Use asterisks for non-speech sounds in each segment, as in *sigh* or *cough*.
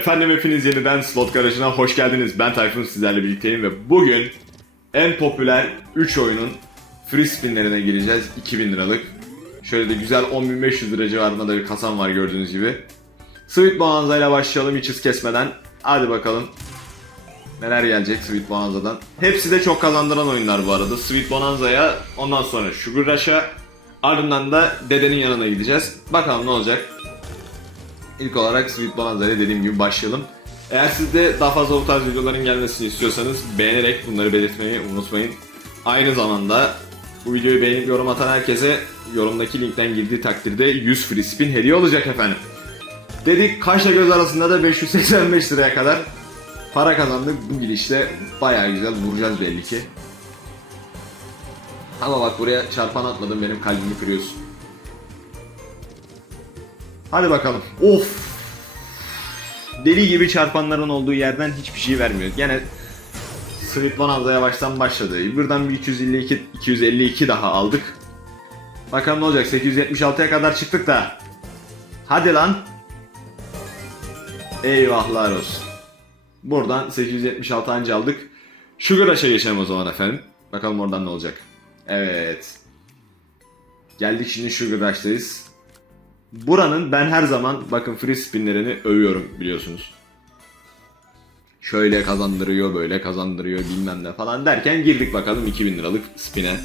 Efendim hepiniz yeniden slot garajına hoş geldiniz. Ben Tayfun sizlerle birlikteyim ve bugün en popüler 3 oyunun free spinlerine gireceğiz. 2000 liralık. Şöyle de güzel 10.500 lira civarında da bir kasam var gördüğünüz gibi. Sweet Bonanza ile başlayalım hiç hız kesmeden. Hadi bakalım. Neler gelecek Sweet Bonanza'dan. Hepsi de çok kazandıran oyunlar bu arada. Sweet Bonanza'ya ondan sonra Sugar Rush'a ardından da dedenin yanına gideceğiz. Bakalım ne olacak. İlk olarak Sweet Bonanza dediğim gibi başlayalım. Eğer siz de daha fazla bu tarz videoların gelmesini istiyorsanız beğenerek bunları belirtmeyi unutmayın. Aynı zamanda bu videoyu beğenip yorum atan herkese yorumdaki linkten girdiği takdirde 100 free spin hediye olacak efendim. Dedik kaşla göz arasında da 585 liraya kadar para kazandık. Bu gidişle bayağı güzel vuracağız belli ki. Ama bak buraya çarpan atmadım benim kalbimi kırıyorsun. Hadi bakalım. Of. Deli gibi çarpanların olduğu yerden hiçbir şey vermiyor. Gene Sweet Bonanza yavaştan başladı. Buradan bir 252, 252 daha aldık. Bakalım ne olacak. 876'ya kadar çıktık da. Hadi lan. Eyvahlar olsun. Buradan 876 anca aldık. Sugar Rush'a geçelim o zaman efendim. Bakalım oradan ne olacak. Evet. Geldik şimdi Sugar Rush'tayız. Buranın ben her zaman bakın free spinlerini övüyorum biliyorsunuz. Şöyle kazandırıyor, böyle kazandırıyor bilmem ne falan derken girdik bakalım 2000 liralık spine.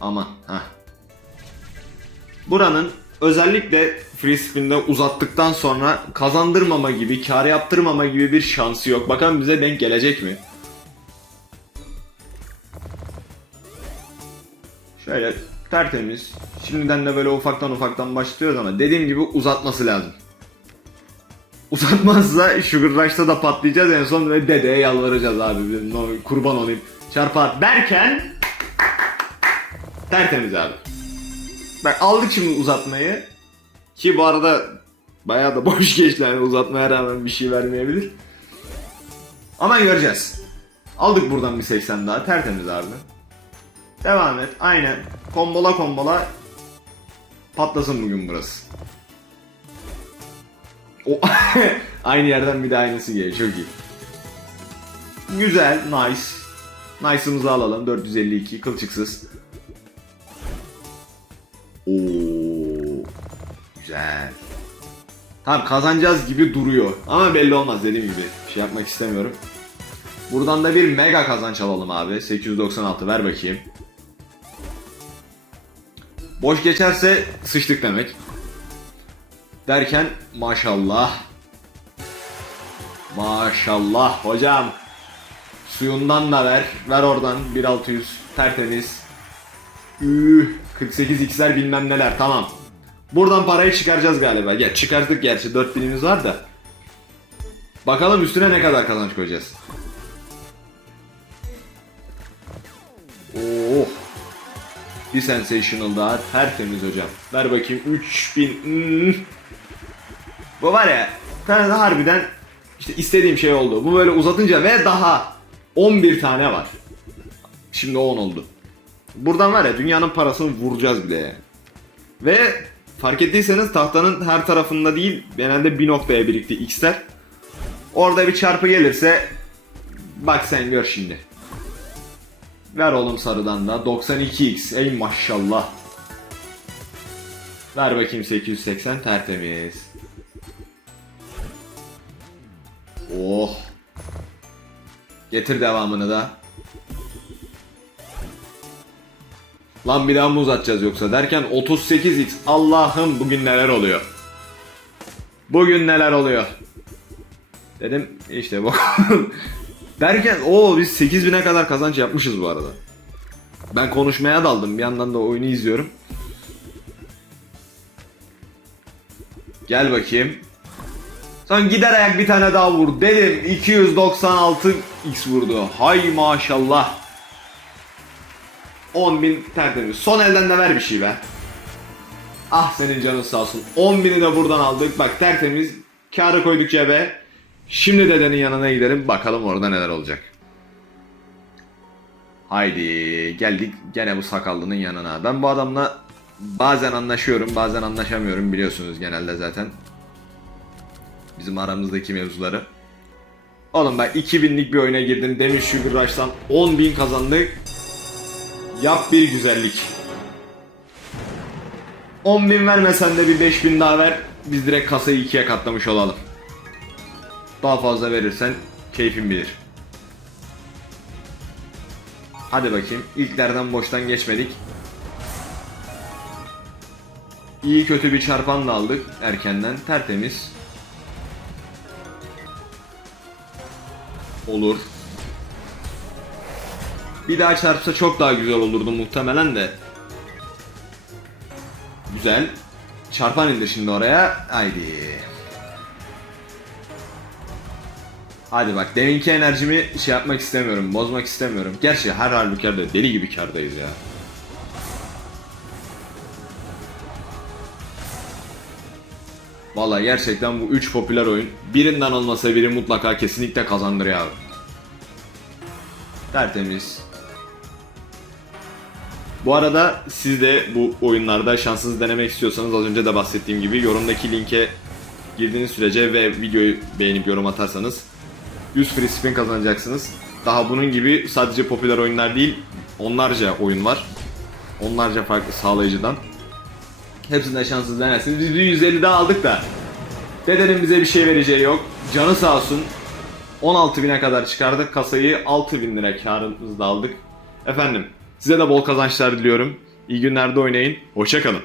Ama ha. Buranın özellikle free spin'de uzattıktan sonra kazandırmama gibi, kar yaptırmama gibi bir şansı yok. Bakalım bize denk gelecek mi? Şöyle tertemiz. Şimdiden de böyle ufaktan ufaktan başlıyoruz ama dediğim gibi uzatması lazım. Uzatmazsa Sugar Rush'ta da patlayacağız en son ve dedeye yalvaracağız abi. Kurban olayım. Çarpar derken tertemiz abi. Bak aldık şimdi uzatmayı. Ki bu arada bayağı da boş *laughs* geçti yani uzatmaya rağmen bir şey vermeyebilir. Ama göreceğiz. Aldık buradan bir 80 daha tertemiz abi. Devam et. Aynen. Kombola kombola patlasın bugün burası. O *laughs* aynı yerden bir de aynısı geliyor. Çok iyi. Güzel. Nice. Nice'ımızı alalım. 452 kılçıksız. Oo. Güzel. Tamam kazanacağız gibi duruyor. Ama belli olmaz dediğim gibi. Bir şey yapmak istemiyorum. Buradan da bir mega kazanç alalım abi. 896 ver bakayım. Boş geçerse sıçtık demek. Derken maşallah. Maşallah hocam. Suyundan da ver. Ver oradan 1600 tertemiz. Üh 48 x'ler bilmem neler tamam. Buradan parayı çıkaracağız galiba. Ya çıkardık gerçi 4000'imiz var da. Bakalım üstüne ne kadar kazanç koyacağız. Oh. Bir sensational daha tertemiz hocam. Ver bakayım 3000. Hmm. Bu var ya de harbiden işte istediğim şey oldu. Bu böyle uzatınca ve daha 11 tane var. Şimdi 10 oldu. Buradan var ya dünyanın parasını vuracağız bile yani. Ve fark ettiyseniz tahtanın her tarafında değil genelde bir noktaya birikti x'ler. Orada bir çarpı gelirse bak sen gör şimdi. Ver oğlum sarıdan da 92x ey maşallah. Ver bakayım 880 tertemiz. Oh. Getir devamını da. Lan bir daha mı uzatacağız yoksa derken 38x Allah'ım bugün neler oluyor. Bugün neler oluyor. Dedim işte bu. *laughs* Derken o biz 8000'e kadar kazanç yapmışız bu arada. Ben konuşmaya daldım bir yandan da oyunu izliyorum. Gel bakayım. Son gider ayak bir tane daha vur. Dedim 296 x vurdu. Hay maşallah. 10.000 tertemiz. Son elden de ver bir şey be. Ah senin canın sağ olsun. 10.000'i de buradan aldık. Bak tertemiz. Karı koyduk cebe. Şimdi dedenin yanına gidelim. Bakalım orada neler olacak. Haydi geldik gene bu sakallının yanına. Ben bu adamla bazen anlaşıyorum bazen anlaşamıyorum biliyorsunuz genelde zaten. Bizim aramızdaki mevzuları. Oğlum bak 2000'lik bir oyuna girdim. Demiş Sugar Rush'tan 10.000 kazandık. Yap bir güzellik. 10.000 vermesen de bir 5000 daha ver. Biz direkt kasayı ikiye katlamış olalım. Daha fazla verirsen keyfin bilir. Hadi bakayım. İlklerden boştan geçmedik. İyi kötü bir çarpan da aldık erkenden. Tertemiz. Olur. Bir daha çarpsa çok daha güzel olurdu muhtemelen de. Güzel. Çarpan indir şimdi oraya. Haydi. Hadi bak deminki enerjimi şey yapmak istemiyorum, bozmak istemiyorum. Gerçi her halükarda deli gibi kardayız ya. Vallahi gerçekten bu 3 popüler oyun birinden olmasa biri mutlaka kesinlikle kazandırıyor abi. Tertemiz. Bu arada siz de bu oyunlarda şansınızı denemek istiyorsanız az önce de bahsettiğim gibi yorumdaki linke girdiğiniz sürece ve videoyu beğenip yorum atarsanız 100 free spin kazanacaksınız. Daha bunun gibi sadece popüler oyunlar değil onlarca oyun var. Onlarca farklı sağlayıcıdan. Hepsinde şanssız denersiniz. Biz bir 150 daha aldık da. Dedenin bize bir şey vereceği yok. Canı sağ olsun. 16.000'e kadar çıkardık. Kasayı 6.000 lira karımızda aldık. Efendim size de bol kazançlar diliyorum. İyi günlerde oynayın. Hoşçakalın.